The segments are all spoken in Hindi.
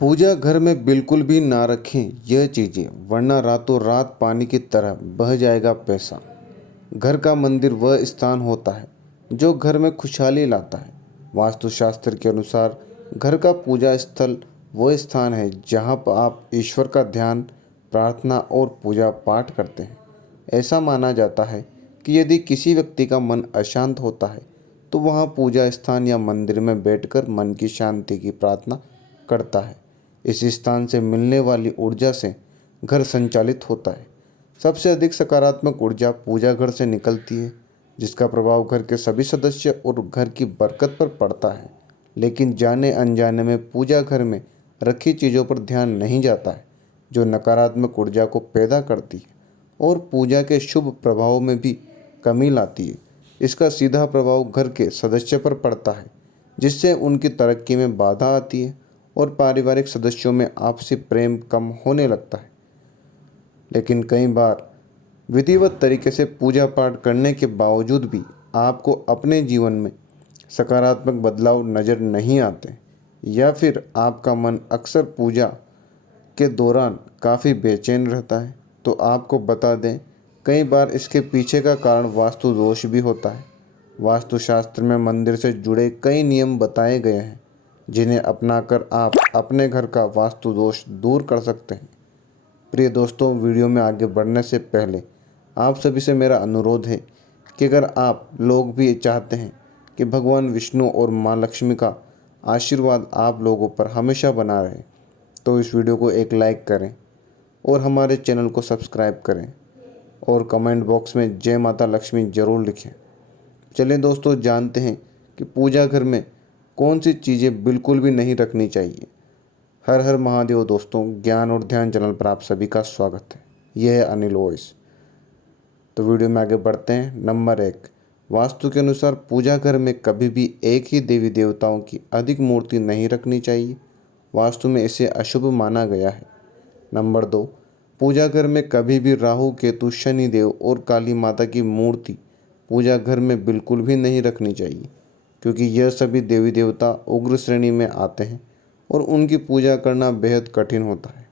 पूजा घर में बिल्कुल भी ना रखें यह चीज़ें, वरना रातों रात पानी की तरह बह जाएगा पैसा। घर का मंदिर वह स्थान होता है जो घर में खुशहाली लाता है। वास्तुशास्त्र के अनुसार घर का पूजा स्थल वह स्थान है जहाँ पर आप ईश्वर का ध्यान, प्रार्थना और पूजा पाठ करते हैं। ऐसा माना जाता है कि यदि किसी व्यक्ति का मन अशांत होता है तो वहाँ पूजा स्थान या मंदिर में बैठकर मन की शांति की प्रार्थना करता है। इस स्थान से मिलने वाली ऊर्जा से घर संचालित होता है। सबसे अधिक सकारात्मक ऊर्जा पूजा घर से निकलती है, जिसका प्रभाव घर के सभी सदस्य और घर की बरकत पर पड़ता है। लेकिन जाने अनजाने में पूजा घर में रखी चीज़ों पर ध्यान नहीं जाता है, जो नकारात्मक ऊर्जा को पैदा करती है और पूजा के शुभ प्रभाव में भी कमी लाती है। इसका सीधा प्रभाव घर के सदस्य पर पड़ता है, जिससे उनकी तरक्की में बाधा आती है और पारिवारिक सदस्यों में आपसी प्रेम कम होने लगता है। लेकिन कई बार विधिवत तरीके से पूजा पाठ करने के बावजूद भी आपको अपने जीवन में सकारात्मक बदलाव नज़र नहीं आते, या फिर आपका मन अक्सर पूजा के दौरान काफ़ी बेचैन रहता है, तो आपको बता दें, कई बार इसके पीछे का कारण वास्तु दोष भी होता है। वास्तुशास्त्र में मंदिर से जुड़े कई नियम बताए गए हैं, जिन्हें अपनाकर आप अपने घर का वास्तु दोष दूर कर सकते हैं। प्रिय दोस्तों, वीडियो में आगे बढ़ने से पहले आप सभी से मेरा अनुरोध है कि अगर आप लोग भी चाहते हैं कि भगवान विष्णु और माँ लक्ष्मी का आशीर्वाद आप लोगों पर हमेशा बना रहे, तो इस वीडियो को एक लाइक करें और हमारे चैनल को सब्सक्राइब करें और कमेंट बॉक्स में जय माता लक्ष्मी ज़रूर लिखें। चलिए दोस्तों, जानते हैं कि पूजा घर में कौन सी चीज़ें बिल्कुल भी नहीं रखनी चाहिए। हर हर महादेव दोस्तों, ज्ञान और ध्यान चैनल पर आप सभी का स्वागत है। यह है अनिल वॉइस। तो वीडियो में आगे बढ़ते हैं। नंबर 1, वास्तु के अनुसार पूजा घर में कभी भी एक ही देवी देवताओं की अधिक मूर्ति नहीं रखनी चाहिए। वास्तु में इसे अशुभ माना गया है। नंबर 2, पूजा घर में कभी भी राहु, केतु, शनि देव और काली माता की मूर्ति पूजा घर में बिल्कुल भी नहीं रखनी चाहिए, क्योंकि यह सभी देवी देवता उग्र श्रेणी में आते हैं और उनकी पूजा करना बेहद कठिन होता है।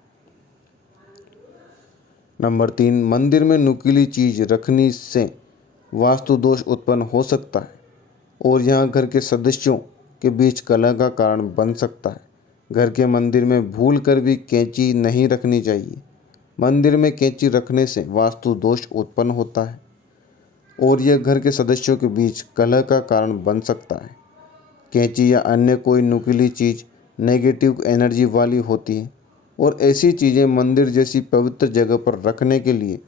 नंबर 3, मंदिर में नुकीली चीज़ रखने से वास्तु दोष उत्पन्न हो सकता है और यह घर के सदस्यों के बीच कलह का कारण बन सकता है। घर के मंदिर में भूल कर भी कैंची नहीं रखनी चाहिए। मंदिर में कैंची रखने से वास्तु दोष उत्पन्न होता है और यह घर के सदस्यों के बीच कलह का कारण बन सकता है। कैंची या अन्य कोई नुकीली चीज़ नेगेटिव एनर्जी वाली होती है और ऐसी चीज़ें मंदिर जैसी पवित्र जगह पर रखने के लिए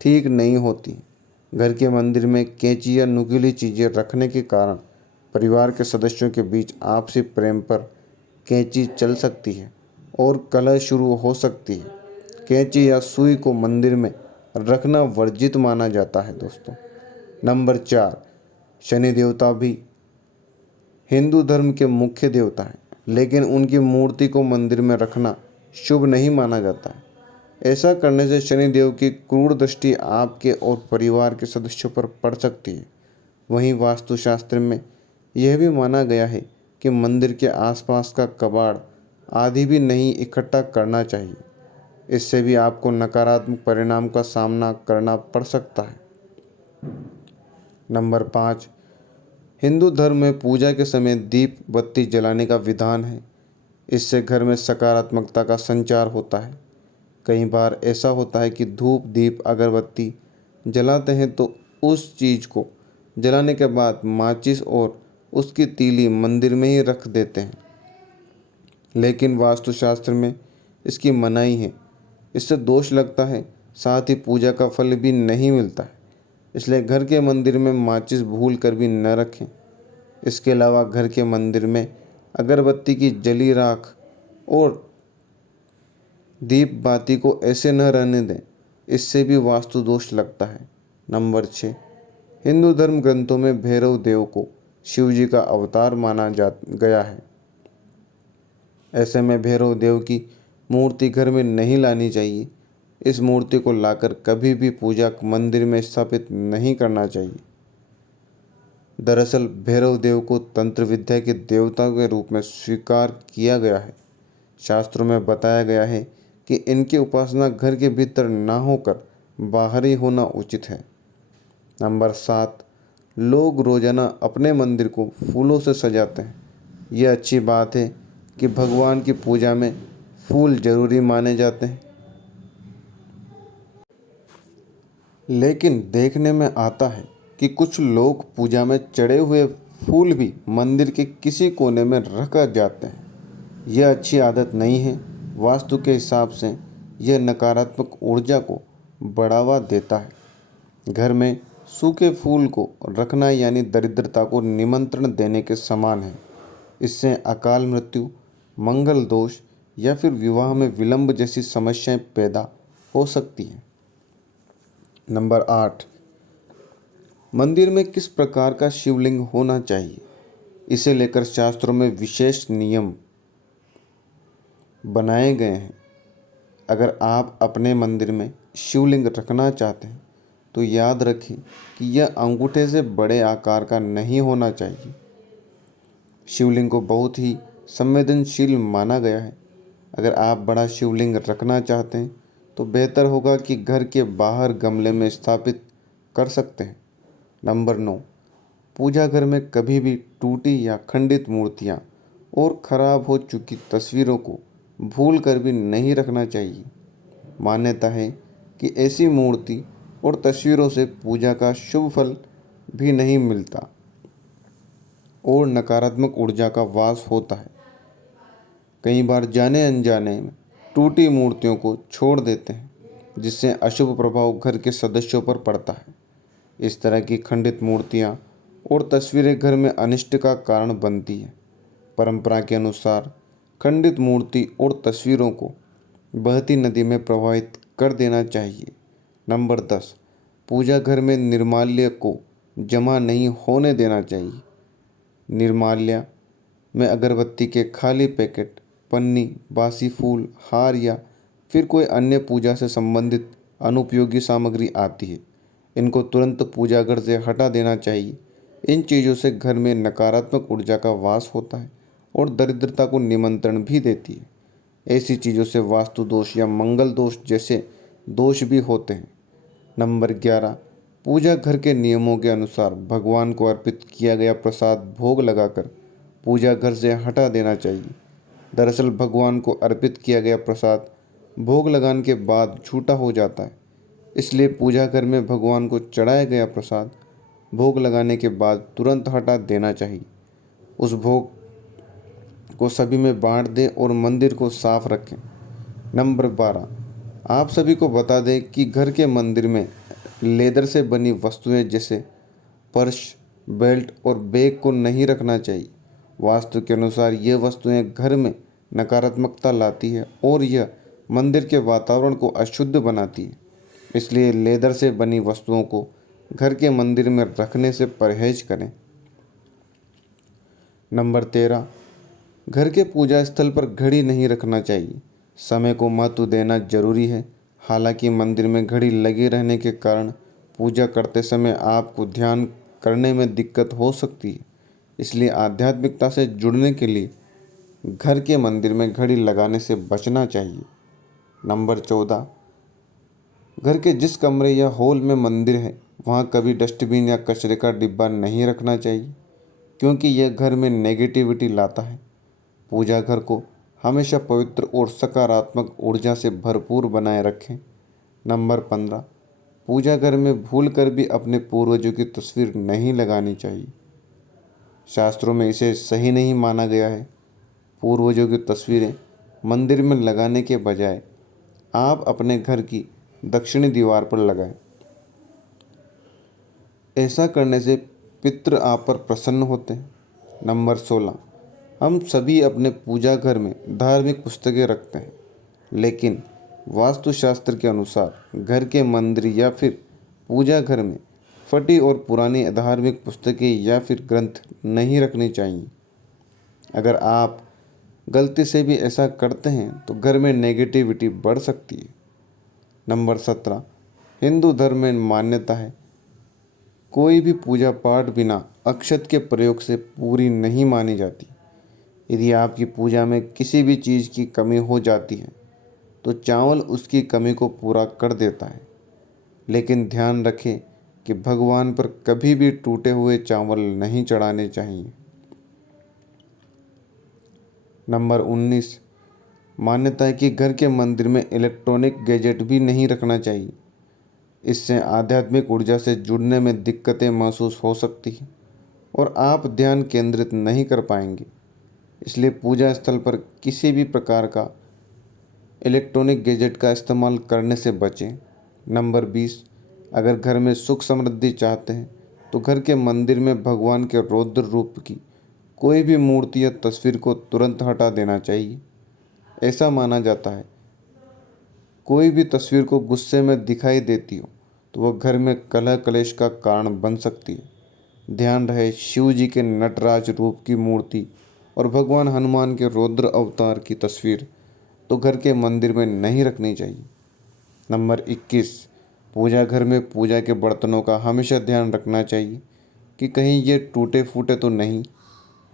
ठीक नहीं होती। घर के मंदिर में कैंची या नुकीली चीज़ें रखने के कारण परिवार के सदस्यों के बीच आपसी प्रेम पर कैंची चल सकती है और कलह शुरू हो सकती है। कैंची या सुई को मंदिर में रखना वर्जित माना जाता है दोस्तों। नंबर 4, शनि देवता भी हिंदू धर्म के मुख्य देवता हैं, लेकिन उनकी मूर्ति को मंदिर में रखना शुभ नहीं माना जाता है। ऐसा करने से शनिदेव की क्रूर दृष्टि आपके और परिवार के सदस्यों पर पड़ सकती है। वहीं वास्तुशास्त्र में यह भी माना गया है कि मंदिर के आसपास का कबाड़ आदि भी नहीं इकट्ठा करना चाहिए। इससे भी आपको नकारात्मक परिणाम का सामना करना पड़ सकता है। नंबर 5, हिंदू धर्म में पूजा के समय दीप बत्ती जलाने का विधान है। इससे घर में सकारात्मकता का संचार होता है। कई बार ऐसा होता है कि धूप, दीप, अगरबत्ती जलाते हैं तो उस चीज़ को जलाने के बाद माचिस और उसकी तीली मंदिर में ही रख देते हैं, लेकिन वास्तुशास्त्र में इसकी मनाही है। इससे दोष लगता है, साथ ही पूजा का फल भी नहीं मिलता है। इसलिए घर के मंदिर में माचिस भूल कर भी न रखें। इसके अलावा घर के मंदिर में अगरबत्ती की जली राख और दीप बाती को ऐसे न रहने दें, इससे भी वास्तु दोष लगता है। नंबर 6, हिंदू धर्म ग्रंथों में भैरव देव को शिव जी का अवतार माना जा गया है। ऐसे में भैरव देव की मूर्ति घर में नहीं लानी चाहिए। इस मूर्ति को लाकर कभी भी पूजा मंदिर में स्थापित नहीं करना चाहिए। दरअसल भैरव देव को तंत्र विद्या के देवता के रूप में स्वीकार किया गया है। शास्त्रों में बताया गया है कि इनकी उपासना घर के भीतर ना होकर बाहर ही होना उचित है। नंबर 7, लोग रोजाना अपने मंदिर को फूलों से सजाते हैं। यह अच्छी बात है कि भगवान की पूजा में फूल जरूरी माने जाते हैं, लेकिन देखने में आता है कि कुछ लोग पूजा में चढ़े हुए फूल भी मंदिर के किसी कोने में रख जाते हैं। यह अच्छी आदत नहीं है। वास्तु के हिसाब से यह नकारात्मक ऊर्जा को बढ़ावा देता है। घर में सूखे फूल को रखना यानी दरिद्रता को निमंत्रण देने के समान है। इससे अकाल मृत्यु, मंगल दोष या फिर विवाह में विलंब जैसी समस्याएं पैदा हो सकती हैं। नंबर 8, मंदिर में किस प्रकार का शिवलिंग होना चाहिए, इसे लेकर शास्त्रों में विशेष नियम बनाए गए हैं। अगर आप अपने मंदिर में शिवलिंग रखना चाहते हैं तो याद रखें कि यह अंगूठे से बड़े आकार का नहीं होना चाहिए। शिवलिंग को बहुत ही संवेदनशील माना गया है। अगर आप बड़ा शिवलिंग रखना चाहते हैं तो बेहतर होगा कि घर के बाहर गमले में स्थापित कर सकते हैं। नंबर 9, पूजा घर में कभी भी टूटी या खंडित मूर्तियाँ और खराब हो चुकी तस्वीरों को भूल कर भी नहीं रखना चाहिए। मान्यता है कि ऐसी मूर्ति और तस्वीरों से पूजा का शुभ फल भी नहीं मिलता और नकारात्मक ऊर्जा का वास होता है। कई बार जाने अनजाने में टूटी मूर्तियों को छोड़ देते हैं, जिससे अशुभ प्रभाव घर के सदस्यों पर पड़ता है। इस तरह की खंडित मूर्तियाँ और तस्वीरें घर में अनिष्ट का कारण बनती हैं। परंपरा के अनुसार खंडित मूर्ति और तस्वीरों को बहती नदी में प्रवाहित कर देना चाहिए। नंबर 10, पूजा घर में निर्माल्य को जमा नहीं होने देना चाहिए। निर्माल्य में अगरबत्ती के खाली पैकेट, पन्नी, बासी फूल, हार या फिर कोई अन्य पूजा से संबंधित अनुपयोगी सामग्री आती है। इनको तुरंत पूजा घर से हटा देना चाहिए। इन चीज़ों से घर में नकारात्मक ऊर्जा का वास होता है और दरिद्रता को निमंत्रण भी देती है। ऐसी चीज़ों से वास्तु दोष या मंगल दोष जैसे दोष भी होते हैं। नंबर 11, पूजा घर के नियमों के अनुसार भगवान को अर्पित किया गया प्रसाद भोग लगाकर पूजा घर से हटा देना चाहिए। दरअसल भगवान को अर्पित किया गया प्रसाद भोग लगाने के बाद झूठा हो जाता है। इसलिए पूजा घर में भगवान को चढ़ाया गया प्रसाद भोग लगाने के बाद तुरंत हटा देना चाहिए। उस भोग को सभी में बांट दें और मंदिर को साफ रखें। नंबर 12, आप सभी को बता दें कि घर के मंदिर में लेदर से बनी वस्तुएं जैसे पर्स, बेल्ट और बैग को नहीं रखना चाहिए। वास्तु के अनुसार ये वस्तुएं घर में नकारात्मकता लाती है और यह मंदिर के वातावरण को अशुद्ध बनाती है। इसलिए लेदर से बनी वस्तुओं को घर के मंदिर में रखने से परहेज करें। नंबर 13, घर के पूजा स्थल पर घड़ी नहीं रखना चाहिए। समय को महत्व देना जरूरी है। हालांकि मंदिर में घड़ी लगे रहने के कारण पूजा करते समय आपको ध्यान करने में दिक्कत हो सकती है। इसलिए आध्यात्मिकता से जुड़ने के लिए घर के मंदिर में घड़ी लगाने से बचना चाहिए। नंबर 14, घर के जिस कमरे या हॉल में मंदिर है वहाँ कभी डस्टबिन या कचरे का डिब्बा नहीं रखना चाहिए, क्योंकि यह घर में नेगेटिविटी लाता है। पूजा घर को हमेशा पवित्र और सकारात्मक ऊर्जा से भरपूर बनाए रखें। नंबर 15, पूजा घर में भूल कर भी अपने पूर्वजों की तस्वीर नहीं लगानी चाहिए। शास्त्रों में इसे सही नहीं माना गया है। पूर्वजों की तस्वीरें मंदिर में लगाने के बजाय आप अपने घर की दक्षिणी दीवार पर लगाएं। ऐसा करने से पितृ आप पर प्रसन्न होते हैं। नंबर 16, हम सभी अपने पूजा घर में धार्मिक पुस्तकें रखते हैं, लेकिन वास्तुशास्त्र के अनुसार घर के मंदिर या फिर पूजा घर में फटी और पुरानी धार्मिक पुस्तकें या फिर ग्रंथ नहीं रखनी चाहिए। अगर आप गलती से भी ऐसा करते हैं तो घर में नेगेटिविटी बढ़ सकती है। नंबर 17, हिंदू धर्म में मान्यता है कोई भी पूजा पाठ बिना अक्षत के प्रयोग से पूरी नहीं मानी जाती। यदि आपकी पूजा में किसी भी चीज़ की कमी हो जाती है तो चावल उसकी कमी को पूरा कर देता है। लेकिन ध्यान रखें कि भगवान पर कभी भी टूटे हुए चावल नहीं चढ़ाने चाहिए। नंबर 19, मान्यता है कि घर के मंदिर में इलेक्ट्रॉनिक गैजेट भी नहीं रखना चाहिए। इससे आध्यात्मिक ऊर्जा से जुड़ने में दिक्कतें महसूस हो सकती हैं और आप ध्यान केंद्रित नहीं कर पाएंगे। इसलिए पूजा स्थल पर किसी भी प्रकार का इलेक्ट्रॉनिक गैजेट का इस्तेमाल करने से बचें। नंबर 20, अगर घर में सुख समृद्धि चाहते हैं तो घर के मंदिर में भगवान के रौद्र रूप की कोई भी मूर्ति या तस्वीर को तुरंत हटा देना चाहिए। ऐसा माना जाता है कोई भी तस्वीर को गुस्से में दिखाई देती हो तो वह घर में कलह कलेश का कारण बन सकती है। ध्यान रहे, शिव जी के नटराज रूप की मूर्ति और भगवान हनुमान के रौद्र अवतार की तस्वीर तो घर के मंदिर में नहीं रखनी चाहिए। नंबर 21, पूजा घर में पूजा के बर्तनों का हमेशा ध्यान रखना चाहिए कि कहीं ये टूटे फूटे तो नहीं।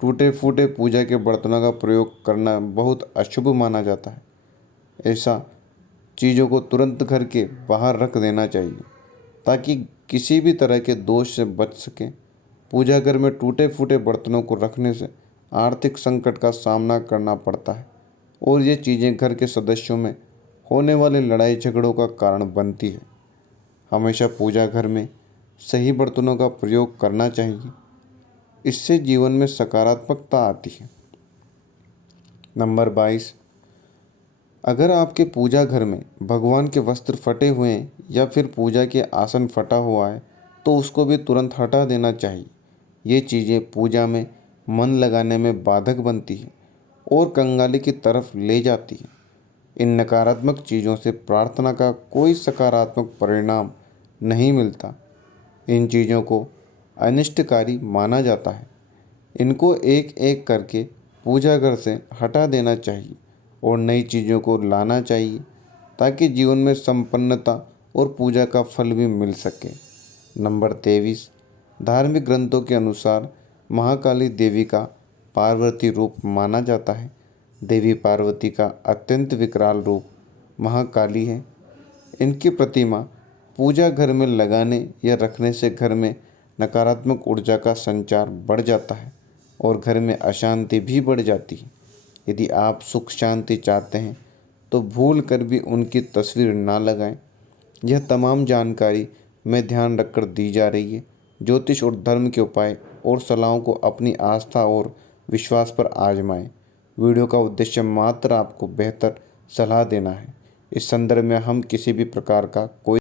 टूटे फूटे पूजा के बर्तनों का प्रयोग करना बहुत अशुभ माना जाता है। ऐसा चीज़ों को तुरंत घर के बाहर रख देना चाहिए ताकि किसी भी तरह के दोष से बच सकें। पूजा घर में टूटे फूटे बर्तनों को रखने से आर्थिक संकट का सामना करना पड़ता है और ये चीज़ें घर के सदस्यों में होने वाले लड़ाई झगड़ों का कारण बनती है। हमेशा पूजा घर में सही बर्तनों का प्रयोग करना चाहिए। इससे जीवन में सकारात्मकता आती है। नंबर 22, अगर आपके पूजा घर में भगवान के वस्त्र फटे हुए हैं या फिर पूजा के आसन फटा हुआ है तो उसको भी तुरंत हटा देना चाहिए। ये चीज़ें पूजा में मन लगाने में बाधक बनती है और कंगाली की तरफ ले जाती है। इन नकारात्मक चीज़ों से प्रार्थना का कोई सकारात्मक परिणाम नहीं मिलता। इन चीज़ों को अनिष्टकारी माना जाता है। इनको एक एक करके पूजा घर से हटा देना चाहिए और नई चीज़ों को लाना चाहिए ताकि जीवन में संपन्नता और पूजा का फल भी मिल सके। नंबर 23, धार्मिक ग्रंथों के अनुसार महाकाली देवी का पार्वती रूप माना जाता है। देवी पार्वती का अत्यंत विकराल रूप महाकाली है। इनकी प्रतिमा पूजा घर में लगाने या रखने से घर में नकारात्मक ऊर्जा का संचार बढ़ जाता है और घर में अशांति भी बढ़ जाती है। यदि आप सुख शांति चाहते हैं तो भूल कर भी उनकी तस्वीर ना लगाएं। यह तमाम जानकारी में ध्यान रखकर दी जा रही है। ज्योतिष और धर्म के उपाय और सलाहों को अपनी आस्था और विश्वास पर आजमाएं। वीडियो का उद्देश्य मात्र आपको बेहतर सलाह देना है। इस संदर्भ में हम किसी भी प्रकार का कोई